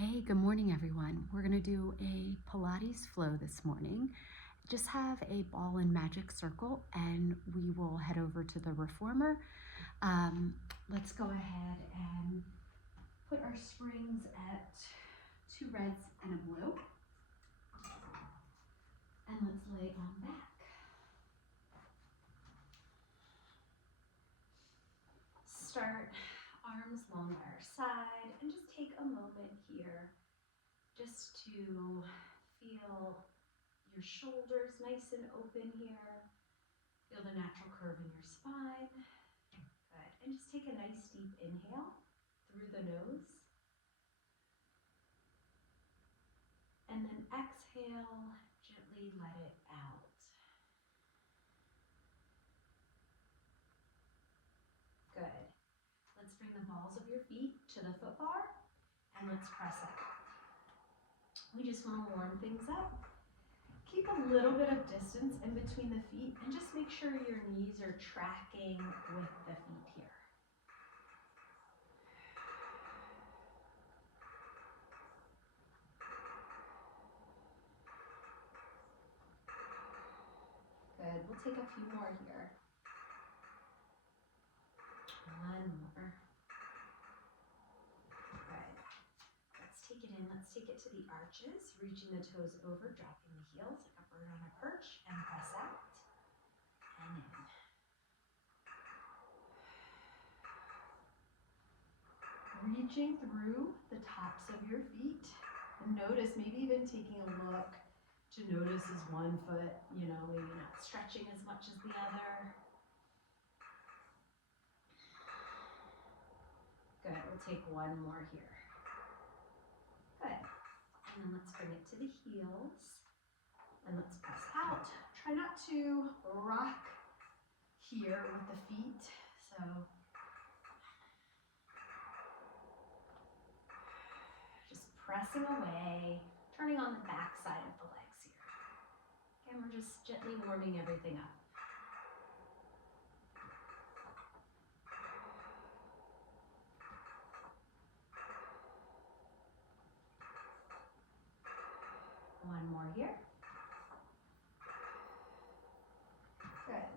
Hey, good morning, everyone. We're going to do a Pilates flow this morning. Just have a ball and magic circle, and we will head over to the reformer. Let's go ahead and put our springs at 2 reds and a blue. And let's lay on back. Start arms long by our side, and just take a moment here just to feel your shoulders nice and open here. Feel the natural curve in your spine. Good. And just take a nice deep inhale through the nose. And then exhale, gently let it out. Good. Let's bring the balls of your feet to the foot bar and let's press up. We just want to warm things up. Keep a little bit of distance in between the feet and just make sure your knees are tracking with the feet here. Good. We'll take a few more here. One more. Good. Let's take it in. Let's take it to the arches, reaching the toes over, dropping the heels like a bird on a perch, and press out and in. Reaching through the tops of your feet. And notice, maybe even taking a look to notice is one foot, maybe not stretching as much as the other. Good, we'll take one more here. Good, and then let's bring it to the heels, and let's press out. Try not to rock here with the feet, so just pressing away, turning on the back side of the legs here. And we're just gently warming everything up. One more here. Good.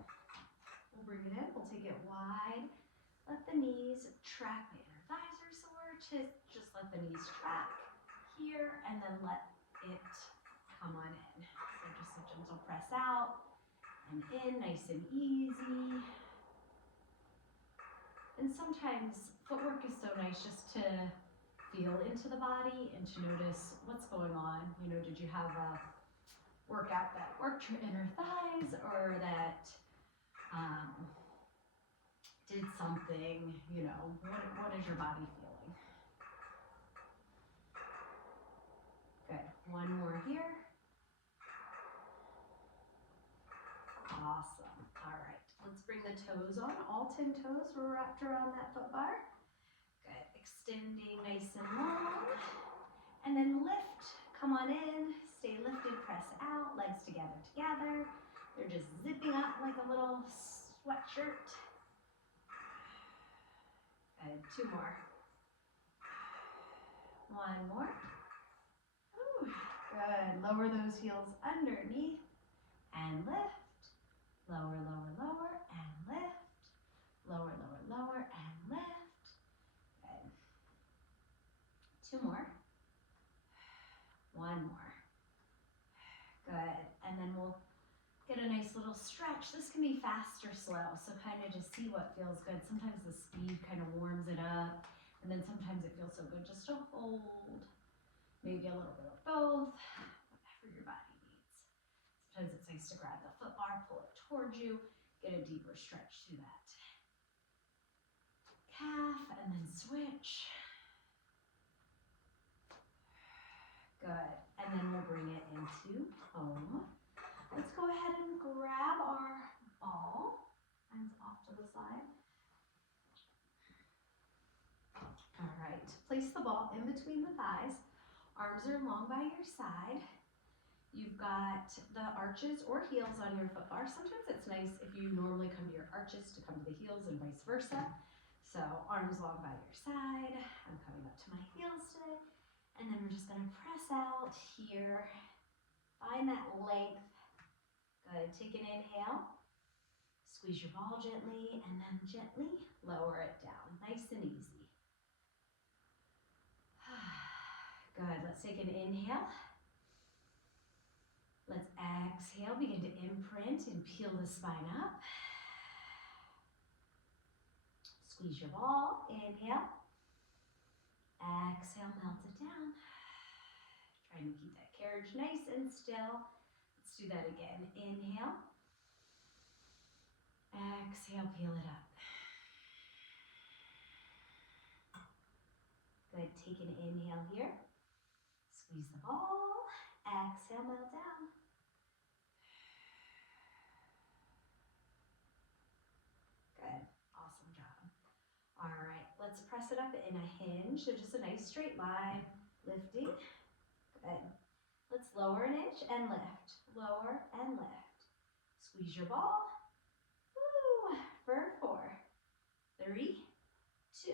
We'll bring it in. We'll take it wide. Let the knees track. The inner thighs are sore. Just let the knees track here, and then let it come on in. So just a gentle press out and in, nice and easy. And sometimes footwork is so nice just to feel into the body and to notice what's going on. Did you have a workout that worked your inner thighs, or that did something, what is your body feeling? Good, one more here. Awesome, all right. Let's bring the toes on, all 10 toes were wrapped around that foot bar. Good, extending nice and long. And then lift, come on in, stay lifted, press out, legs together. They're just zipping up like a little sweatshirt. Good, 2 more. One more. Ooh, good, lower those heels underneath and lift. Lower, lower, lower, and lift. Lower, lower, lower, and lift. Good. 2 more. One more. Good. And then we'll get a nice little stretch. This can be fast or slow, so kind of just see what feels good. Sometimes the speed kind of warms it up, and then sometimes it feels so good just to hold. Maybe a little bit of both, whatever your body needs. Sometimes it's nice to grab the foot bar, pull it towards you, get a deeper stretch through that calf, and then switch. Good, and then we'll bring it into home. Let's go ahead and grab our ball. Hands off to the side. All right, place the ball in between the thighs. Arms are long by your side. You've got the arches or heels on your foot bar. Sometimes it's nice if you normally come to your arches to come to the heels and vice versa. So arms long by your side. I'm coming up to my heels today. And then we're just gonna press out here. Find that length. Good, take an inhale. Squeeze your ball gently and then gently lower it down. Nice and easy. Good, let's take an inhale. Let's exhale, begin to imprint and peel the spine up. Squeeze your ball, inhale. Exhale, melt it down. Trying to keep that carriage nice and still. Let's do that again. Inhale. Exhale, peel it up. Good, take an inhale here. Squeeze the ball. Exhale, melt down. Good, awesome job. All right, let's press it up in a hinge. So just a nice straight line, lifting. Good. Let's lower an inch and lift. Lower and lift. Squeeze your ball. Woo, for 4, 3, 2,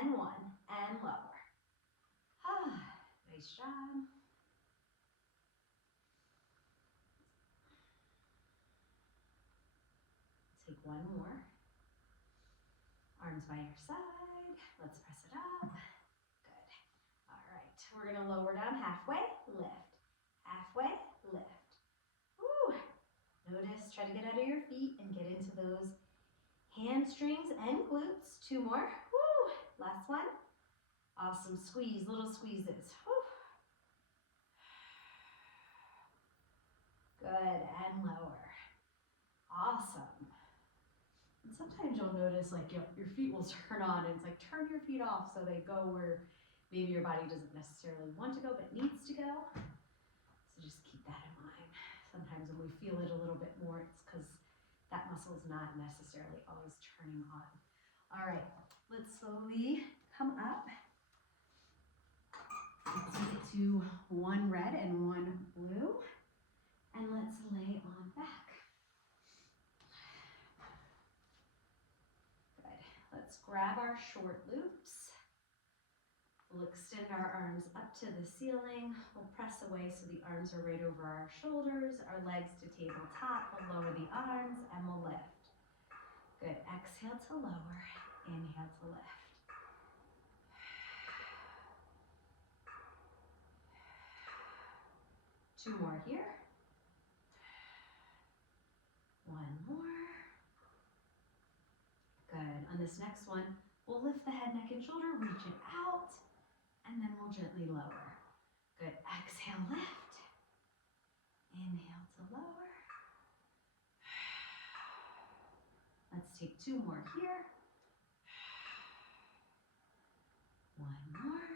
and 1, and lower. Nice job. Take one more. Arms by your side. Let's press it up. Good. All right, we're gonna lower down halfway, lift. Halfway, lift. Woo. Notice, try to get out of your feet and get into those hamstrings and glutes. 2 more. Woo. Last one. Awesome. Squeeze, little squeezes. Woo. Good, and lower. Awesome. And sometimes you'll notice like your feet will turn on and it's like turn your feet off so they go where maybe your body doesn't necessarily want to go but needs to go. So just keep that in mind. Sometimes when we feel it a little bit more, it's because that muscle is not necessarily always turning on. All right, let's slowly come up. Let's take it to 1 red and 1 blue. And let's lay on back. Good. Let's grab our short loops. We'll extend our arms up to the ceiling. We'll press away so the arms are right over our shoulders, our legs to tabletop. We'll lower the arms and we'll lift. Good. Exhale to lower. Inhale to lift. Two more here. One more. Good. On this next one, we'll lift the head, neck, and shoulder, reach it out, and then we'll gently lower. Good. Exhale, lift. Inhale to lower. Let's take 2 more here. One more.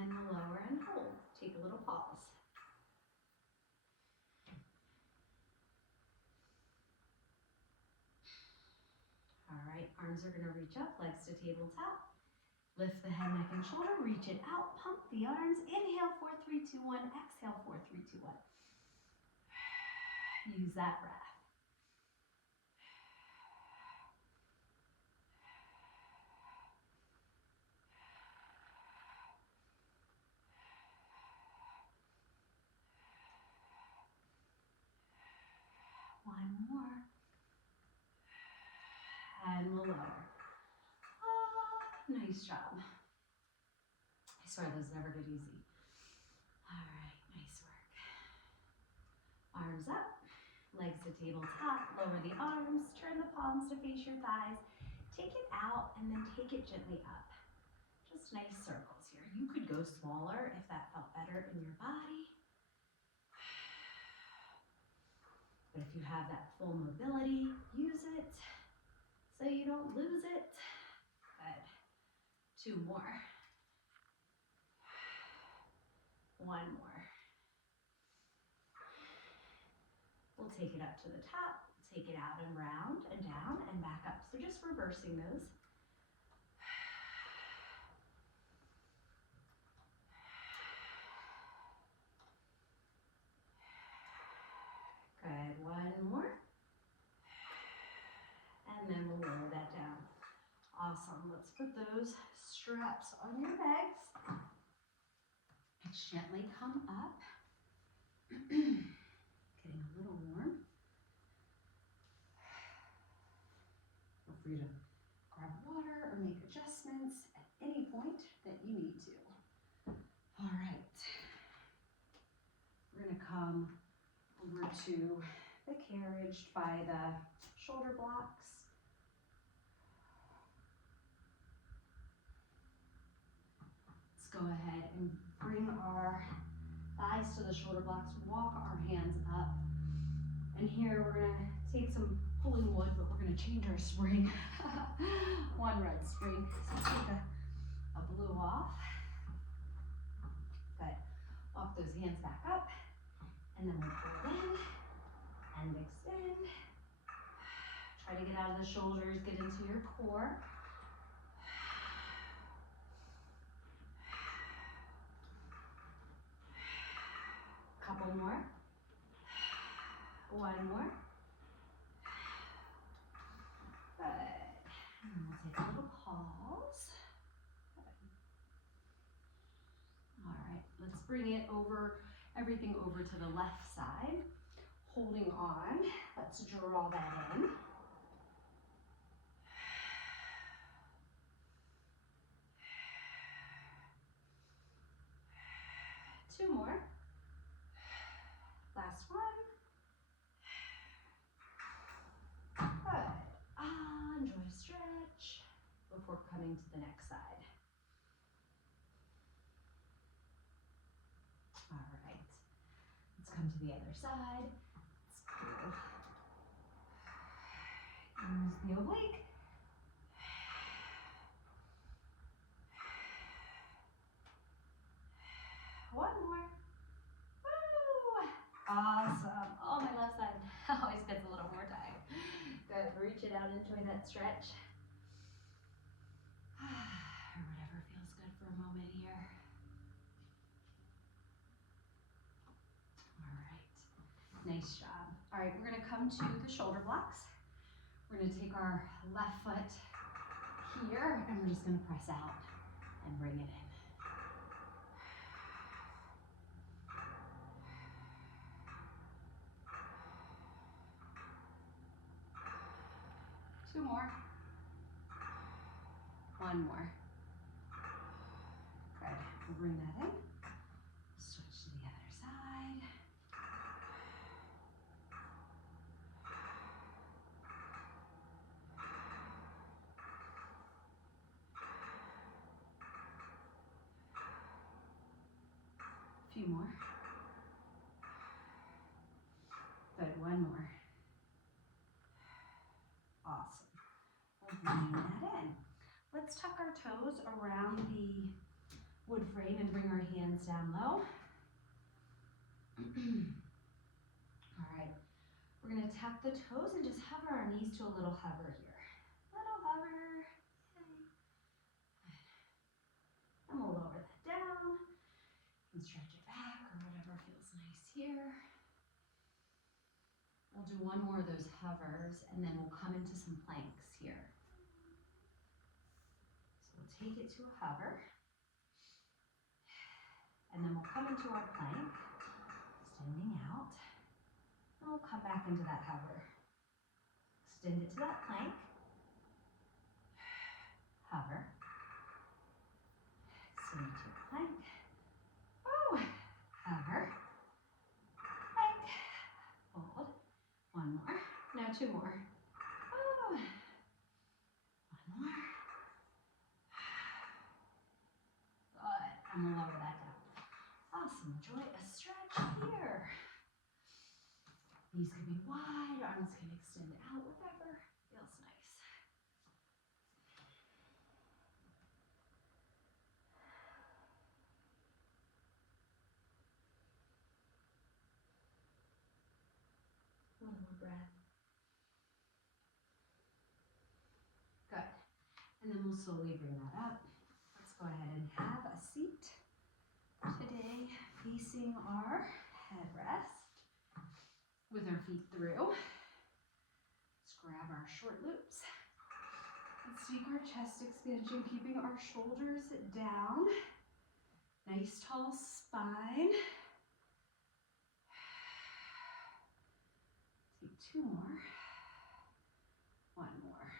And lower and hold. Take a little pause. All right, arms are going to reach up, legs to tabletop. Lift the head, neck, and shoulder, reach it out, pump the arms. Inhale, 4, 3, 2, 1. Exhale, 4, 3, 2, 1. Use that breath. One more. And we'll lower. Nice job. I swear those never get easy. All right, nice work. Arms up, legs to tabletop, lower the arms, turn the palms to face your thighs. Take it out and then take it gently up. Just nice circles here. You could go smaller if that felt better in your body. But if you have that full mobility, use it so you don't lose it. Good. 2 more. 1 more. We'll take it up to the top, take it out and round and down and back up. So just reversing those. Good. 1 more. And then we'll lower that down. Awesome. Let's let's put those straps on your legs. Gently come up. Getting a little warm. Feel free to grab water or make adjustments at any point that you need to. All right. We're going to come over to the carriage by the shoulder blocks. Let's go ahead and bring our thighs to the shoulder blocks, walk our hands up. And here we're gonna take some pulling wood, but we're gonna change our spring. One red spring. So take a blue off. Good. Walk those hands back up. And then we'll pull it in and extend. Try to get out of the shoulders, get into your core. Couple more. One more. Good. And we'll take a little pause. Good. All right, let's bring it over, everything over to the left side. Holding on, let's draw that in. Two more. Last one. Good. Enjoy a stretch before coming to the next side. All right. Let's come to the other side. Let's pull. Use the oblique. One more. Woo! Awesome. Oh, my left side always gets a little more tired. Good. Reach it out. Enjoy that stretch. Or whatever feels good for a moment here. All right. Nice job. All right, we're going to come to the shoulder blocks. We're going to take our left foot here, and we're just going to press out and bring it in. Two more. One more. Good. We'll bring that in. Switch to the other side. A few more. Good. One more. Awesome. We'll bring that in. Let's tuck our toes around the wood frame and bring our hands down low. All right, we're gonna tuck the toes and just hover our knees to a little hover here. Little hover. Yay. And we'll lower that down and stretch it back or whatever feels nice here. We'll do one more of those hovers and then we'll come into some planks here. So we'll take it to a hover. And then we'll come into our plank, extending out. And we'll come back into that hover. Extend it to that plank. Hover. Extend it to a plank. Oh, hover. Plank. Hold. One more. Now two more. Oh. One more. Good. And we'll lower that down. Awesome. Enjoy a stretch here. Knees can be wide, arms can extend out, whatever feels nice. One more breath. Good. And then we'll slowly bring that up. Let's go ahead and have a seat. Today, facing our headrest with our feet through. Let's grab our short loops and Let's take our chest expansion, keeping our shoulders down. Nice tall spine. Take 2 more. 1 more.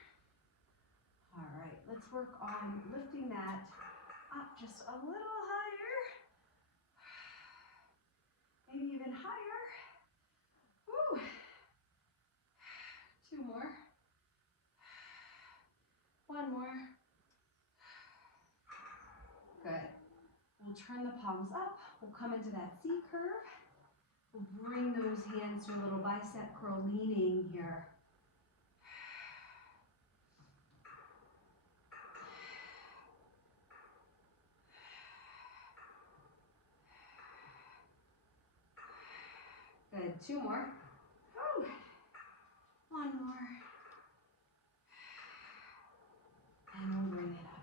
All right, let's work on lifting that up just a little higher. Maybe even higher. Woo. 2 more. 1 more. Good. We'll turn the palms up. We'll come into that C curve. We'll bring those hands to a little bicep curl, leaning here. Good. 2 more. Woo. 1 more. And we'll bring it up.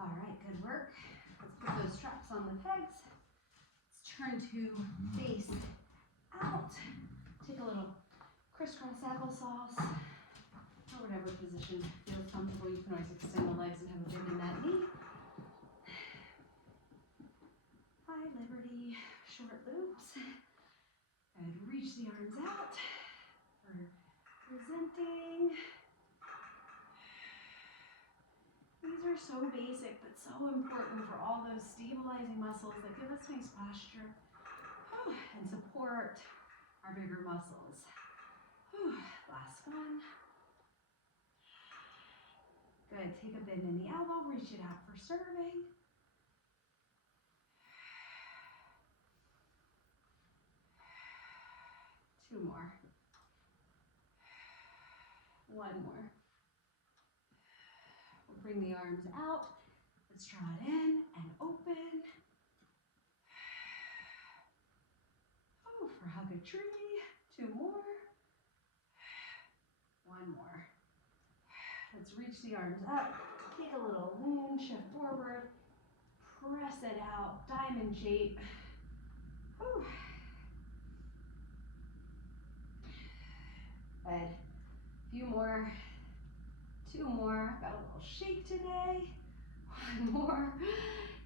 All right, good work. Let's put those straps on the pegs. Let's turn to face out. Take a little crisscross applesauce, or whatever position feels comfortable. You can always extend the legs and have a bend in that knee. High liberty, short loops. And reach the arms out for presenting. These are so basic, but so important for all those stabilizing muscles that give us nice posture and support our bigger muscles. Last one. Good, take a bend in the elbow, reach it out for serving. Two more. 1 more. We'll bring the arms out. Let's draw it in and open. Oh, for hug a tree. 2 more. 1 more. Let's reach the arms up. Take a little loom, shift forward. Press it out, diamond shape. Whew. Good. Few more. 2 more. Got a little shake today. 1 more.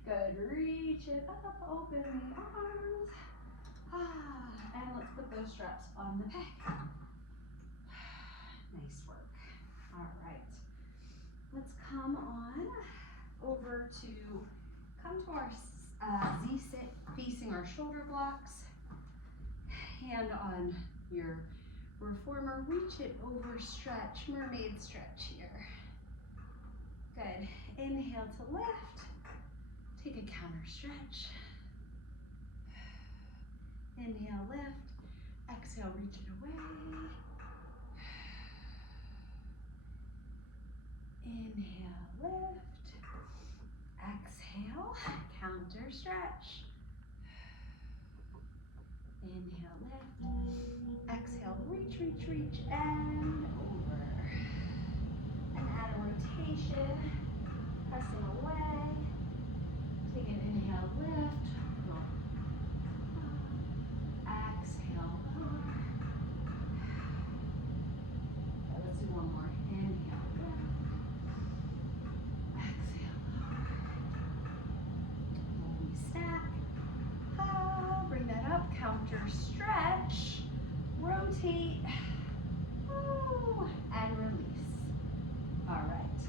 Good. Reach it up. Open the arms. And let's put those straps on the peg. Nice work. All right. Let's come on over to our Z-sit, facing our shoulder blocks. Hand on your reformer, reach it over, stretch, mermaid stretch here. Good. Inhale to lift. Take a counter stretch. Inhale, lift. Exhale, reach it away. Inhale, lift. Exhale, counter stretch. Inhale, lift. Exhale, reach, reach, reach, and over. And add a rotation, pressing away. Take an inhale, lift. Exhale, lower. Okay, let's do 1 more. Inhale, lift. Exhale, lower. We stack. Bring that up, counter stretch, rotate, and release. All right,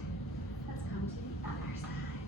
let's come to the other side.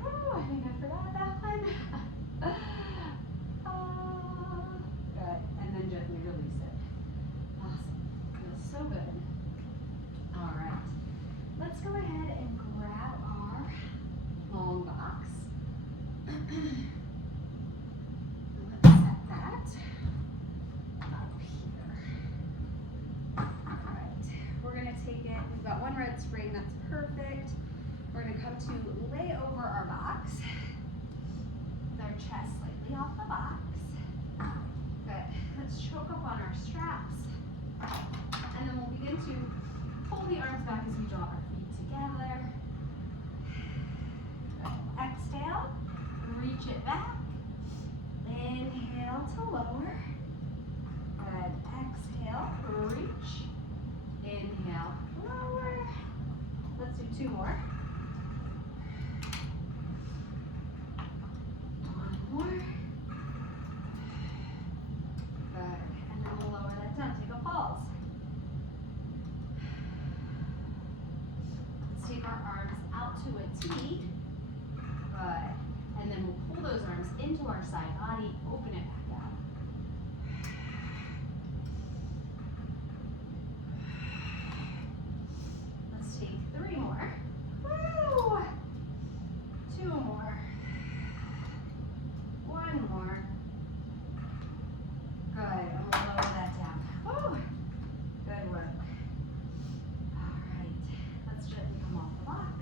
Whew, I think I forgot that one. Good. And then gently release it. Awesome. Feels so good. All right. Let's go ahead and grab our long box. Let's set that up here. All right. We're going to take it. We've got one red spring. That's perfect. We're going to come to lay over our box with our chest slightly off the box. Good. Let's choke up on our straps. And then we'll begin to pull the arms back as we draw our feet together. Good. Exhale, reach it back. Inhale to lower. Good. Exhale, reach. Inhale, lower. Let's do two more. One more. Good. And then we'll lower that down. Take a pause. Let's take our arms out to a T. Good. And then we'll pull those arms into our side body. Open it back out. Let's take three more. Woo! Two more. One more. Good. And we'll lower that down. Woo! Good work. All right. Let's gently come off the box.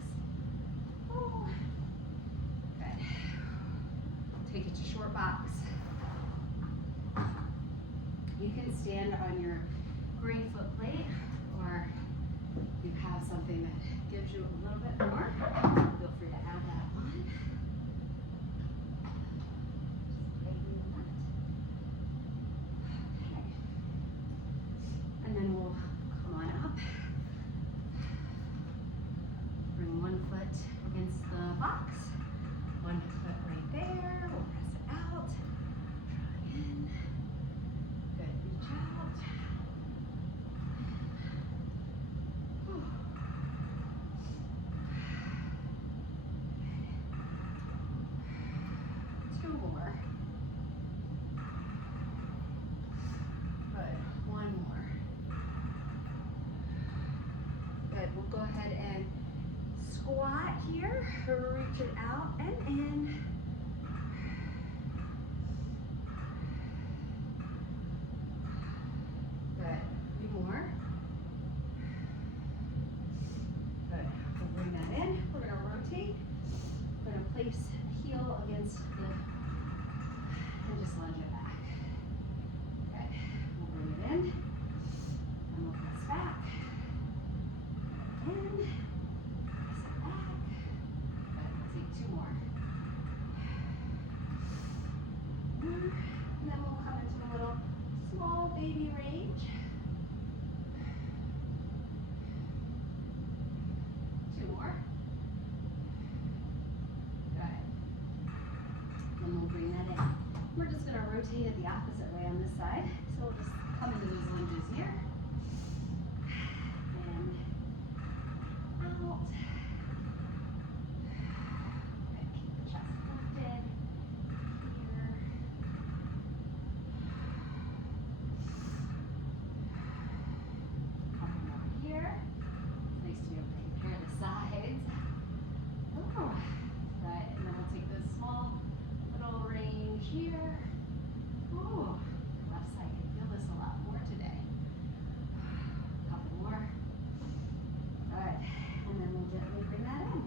Woo! Good. Take it to short box. You can stand on your gray foot plate, or you have something that gives you a little bit more. Feel free to add that on. Okay. And then we'll come on up. Bring one foot against the box. One foot right there. We'll press it out. Draw in. Good. Reach out. Whew. Two more. Good. One more. Good. We'll go ahead and squat here. Reach it out and in. Good. Three more. Good. We'll bring that in. We're going to rotate. We're going to place the heel against the, and just lunge it back. Okay. We'll bring it in. And we'll press back. In. Press it back. Good. Take two more. And then we'll come into a little small baby range. Two more. Good. And we'll bring that in. We're just going to rotate it the opposite way on this side. So we'll just come into those lunges here. And out. Good. Keep the chest lifted. Here. Couple more here. Nice to be able to compare the sides. Oh, good. And then we'll take this small little range here. Ooh, left side can feel this a lot more today. Couple more. Good. And then we'll gently bring that in.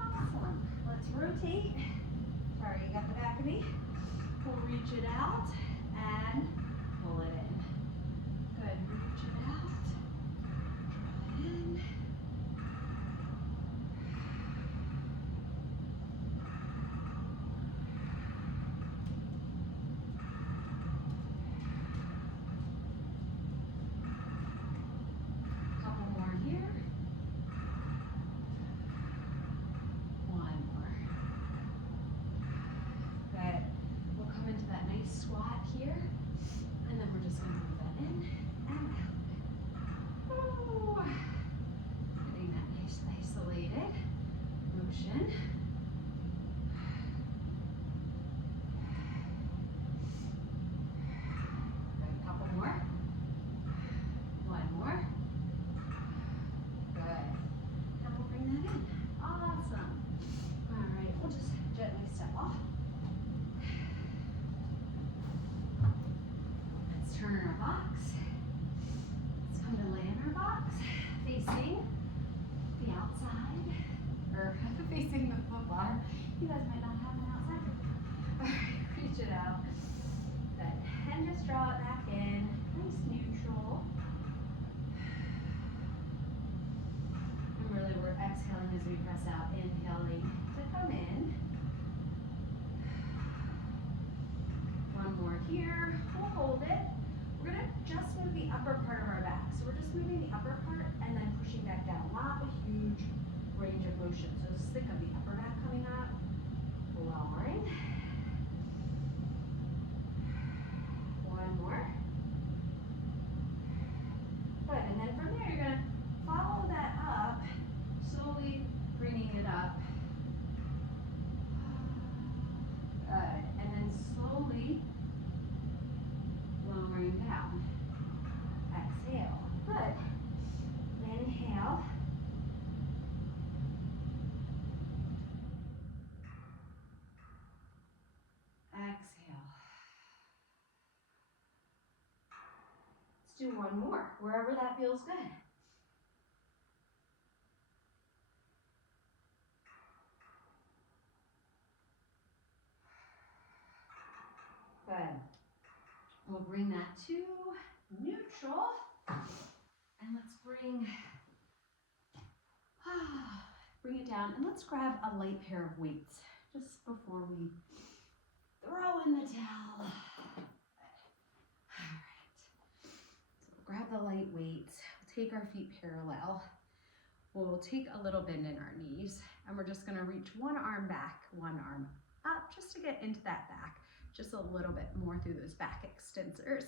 Awesome. Let's rotate. Sorry, you got the back of me. We'll reach it out and pull it in. Good. Reach it out. Draw it in. Couple more here. One more. Good. We'll come into that nice squat You guys might not have one outside. All right, reach it out. Good. And just draw it back in. Nice neutral. And really we're exhaling as we press out, inhaling to come in. One more here. We'll hold it. We're gonna just move the upper part of our back. So we're just moving the upper part and then pushing back down. Not a huge range of motion. So just think of the upper back coming up, lowering. One more. Good, and then from there you're gonna follow that up, slowly bringing it up. Good, and then slowly lowering down. Exhale. Good. Inhale. Exhale. Let's do one more, wherever that feels good. Good. We'll bring that to neutral. And let's bring it down. And let's grab a light pair of weights just before we throw in the towel. All right. So we'll grab the light weights. We'll take our feet parallel. We'll take a little bend in our knees. And we're just going to reach one arm back, one arm up, just to get into that back. Just a little bit more through those back extensors.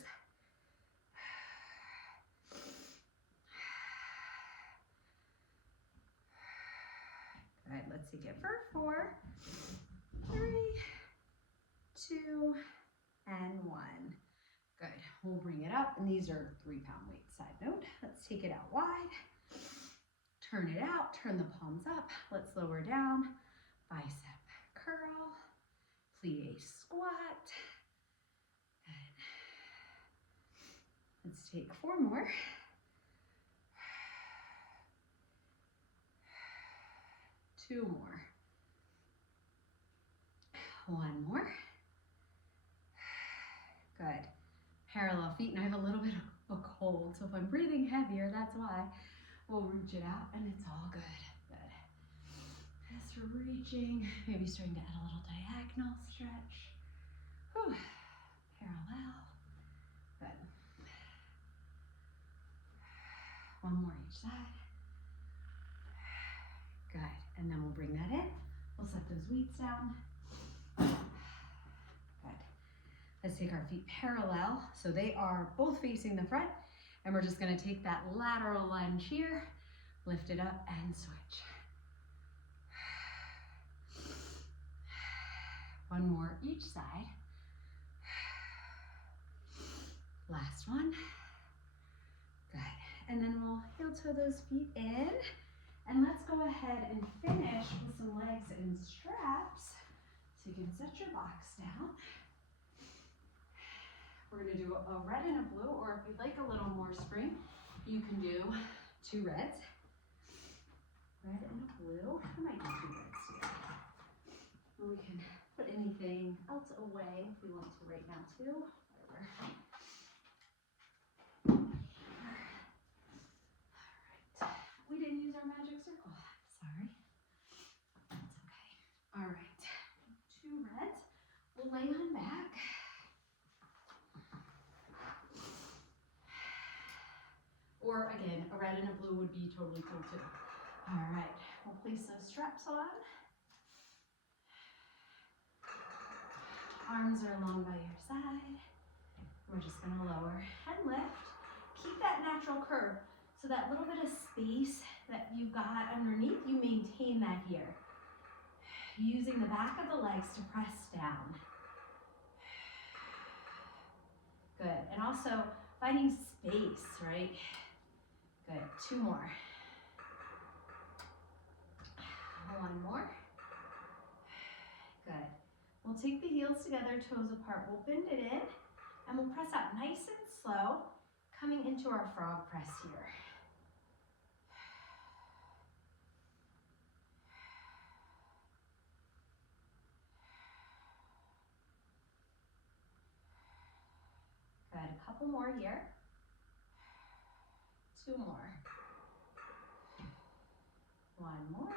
Good, let's take it for 4, 3, 2, and 1. Good, we'll bring it up, and these are 3-pound weights, side note. Let's take it out wide, turn it out, turn the palms up. Let's lower down, bicep curl, plie squat. Good. Let's take 4 more. 2 more. 1 more. Good. Parallel feet, and I have a little bit of a cold, so if I'm breathing heavier, that's why. We'll reach it out, and it's all good. Good. Just reaching, maybe starting to add a little diagonal stretch. Whew. Parallel. Good. 1 more each side. Good, and then we'll bring that in. We'll set those weights down. Good. Let's take our feet parallel, so they are both facing the front, and we're just gonna take that lateral lunge here, lift it up and switch. 1 more each side. Last one. Good, and then we'll heel toe those feet in. And let's go ahead and finish with some legs and straps. So you can set your box down. We're gonna do a red and a blue, or if you'd like a little more spring, you can do 2 reds. Red and a blue. I might do 2 reds together. Or we can put anything else away if we want to right now too. Whatever. We didn't use our magic circle. Sorry. That's okay. All right. 2 reds. We'll lay on back. Or again, a red and a blue would be totally cool too. All right. We'll place those straps on. Arms are along by your side. We're just going to lower and lift. Keep that natural curve. So that little bit of space that you got underneath, you maintain that here. Using the back of the legs to press down. Good, and also finding space, right? Good, 2 more. 1 more. Good. We'll take the heels together, toes apart. We'll bend it in, and we'll press out nice and slow, coming into our frog press here. couple more here. 2 more. 1 more.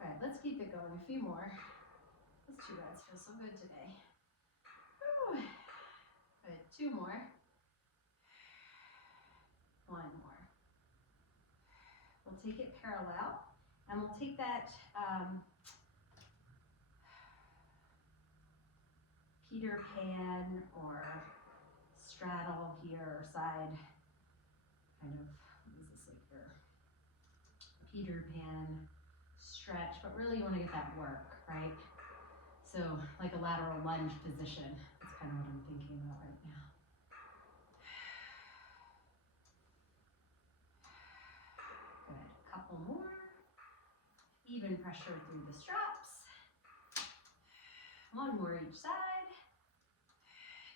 All right, let's keep it going. A few more. Those 2 reds feel so good today. Whew. Good. 2 more. 1 more. We'll take it parallel, and we'll take that Peter Pan or straddle here, or side kind of, what is this, like your Peter Pan stretch, but really you want to get that work, right? So like a lateral lunge position. That's kind of what I'm thinking about right now. Good. Couple more. Even pressure through the straps. 1 more each side.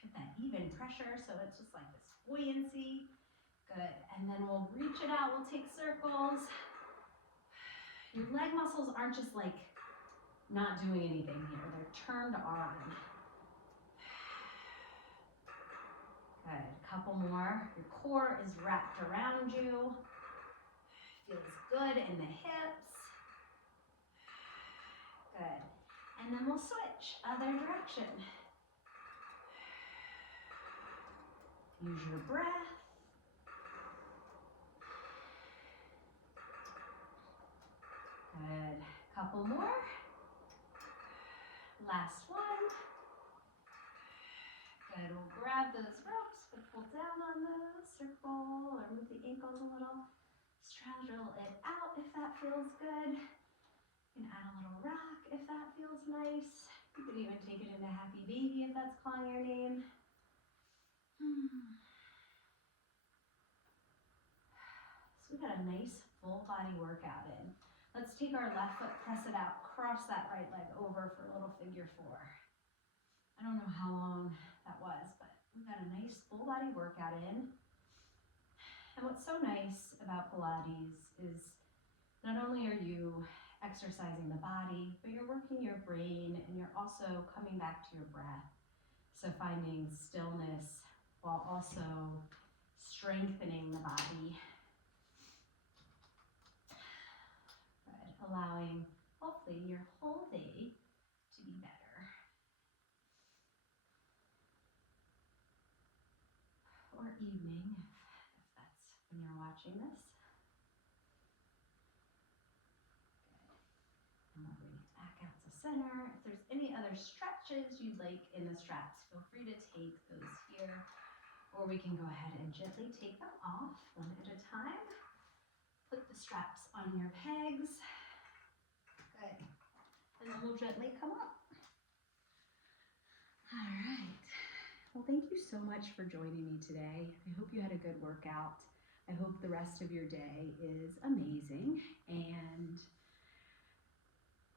Get that even pressure so it's just like this buoyancy. Good. And then we'll reach it out. We'll take circles. Your leg muscles aren't just like not doing anything here. They're turned on. Good. Couple more. Your core is wrapped around you. Feels good in the hips. Good. And then we'll switch other direction. Use your breath. Good. Couple more. Last one. Good. We'll grab those ropes, but pull down on those. Circle or move the ankles a little. Straddle it out if that feels good. You can add a little rock if that feels nice. You could even take it into happy baby if that's calling your name. So we got a nice full body workout in. Let's take our left foot, press it out, cross that right leg over for a little figure 4. I don't know how long that was, but we got a nice full body workout in. And what's so nice about Pilates is not only are you exercising the body, but you're working your brain and you're also coming back to your breath. So finding stillness while also strengthening the body. Good. Allowing, hopefully, your whole day to be better. Or evening, if that's when you're watching this. And we'll bring it back out to center. If there's any other stretches you'd like in the straps, feel free to take those here. Or we can go ahead and gently take them off one at a time. Put the straps on your pegs. Good. And then we'll gently come up. All right. Well, thank you so much for joining me today. I hope you had a good workout. I hope the rest of your day is amazing. And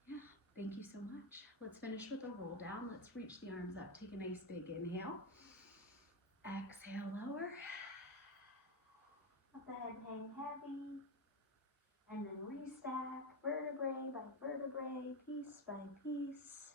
yeah, thank you so much. Let's finish with a roll down. Let's reach the arms up. Take a nice big inhale. Exhale, lower. Let the head hang heavy. And then restack vertebrae by vertebrae, piece by piece.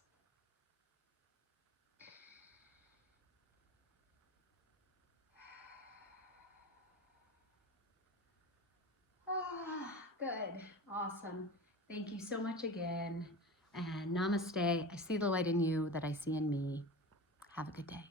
Good. Awesome. Thank you so much again. And namaste. I see the light in you that I see in me. Have a good day.